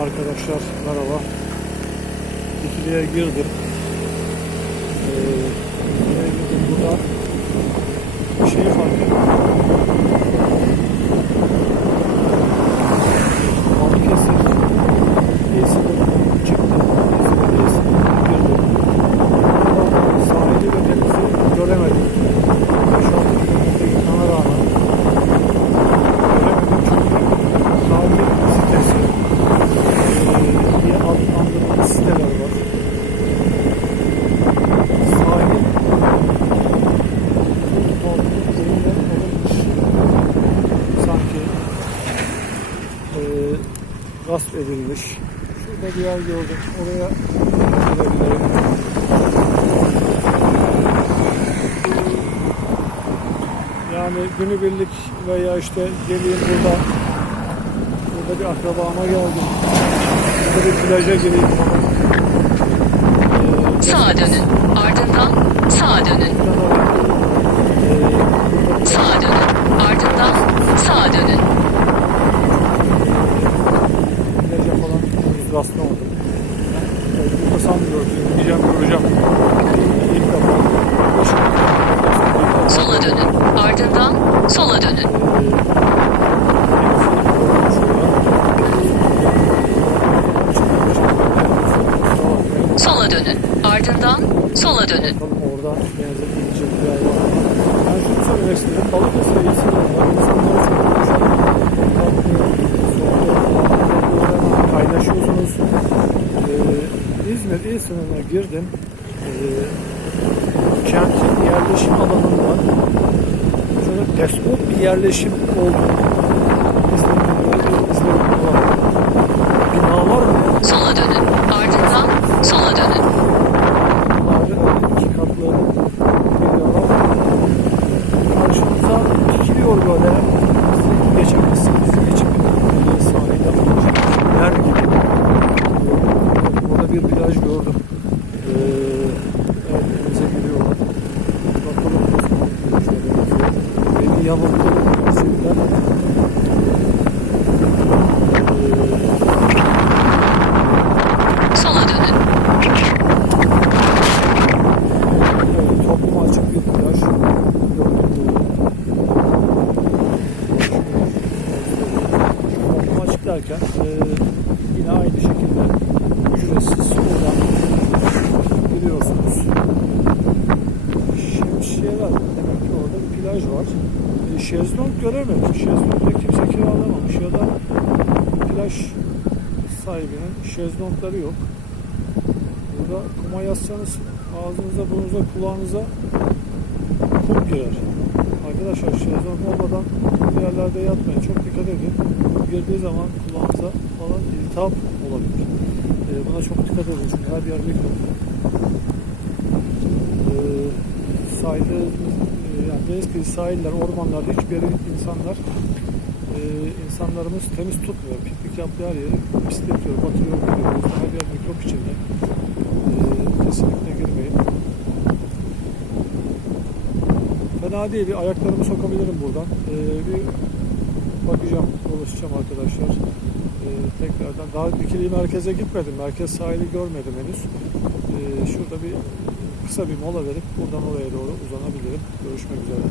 Arkadaşlar merhaba. İkiliye girdim. Ee, eee gasp edilmiş. Şurada bir yer gördüm. Oraya gidebilirim. Yani günübirlik veya işte geleyim burada burada bir akrabama geldim. Burada bir plaja gireyim falan. Ee, Sağa dönün. Ardından sağa dönün. Ee, Sağa dönün. Ardından sağa dönün. plaja falan henüz rastlamadım. Ee, Burada sanmıyorum. Gideceğim göreceğim. İlk defa. Sola dönün. Ardından sola dönün. Sola dönün. Ardından sola dönün. Bakalım orada benzer gidecek bir yer var. Ben şunu söylemek istedim. Balıkesir'e güzel. Kaynaşıyorsunuz. Ee, İzmir il sınırına girdim. Ee, kentin yerleşim alanında şöyle despot bir yerleşim oldu. Şezlong göremedim. Şezlong'da kimse kiralamamış ya da plaj sahibinin şezlongları yok. Burada kuma yazsanız ağzınıza, burnunuza, kulağınıza kum girer. Arkadaşlar şezlong olmadan bu yerlerde yatmayın. Çok dikkat edin. Girdiği zaman kulağınıza falan iltihap olabilir. Ee, buna çok dikkat edin çünkü her yer mikrop. Ee, e, yani deniz kıyı sahiller, ormanlarda hiçbir yere insanlar e, insanlarımız temiz tutmuyor. Piknik yaptığı her yeri pisletiyor, batırıyor, yüzden her yer mikrop içinde. Ee, kesinlikle girmeyin. Fena değil. Bir ayaklarımı sokabilirim buradan. Ee, bir bakacağım, dolaşacağım arkadaşlar. Ee, tekrardan. Daha dikili merkeze gitmedim. Merkez sahili görmedim henüz. Ee, şurada bir kısa bir mola verip buradan oraya doğru uzanabilirim. Görüşmek üzere.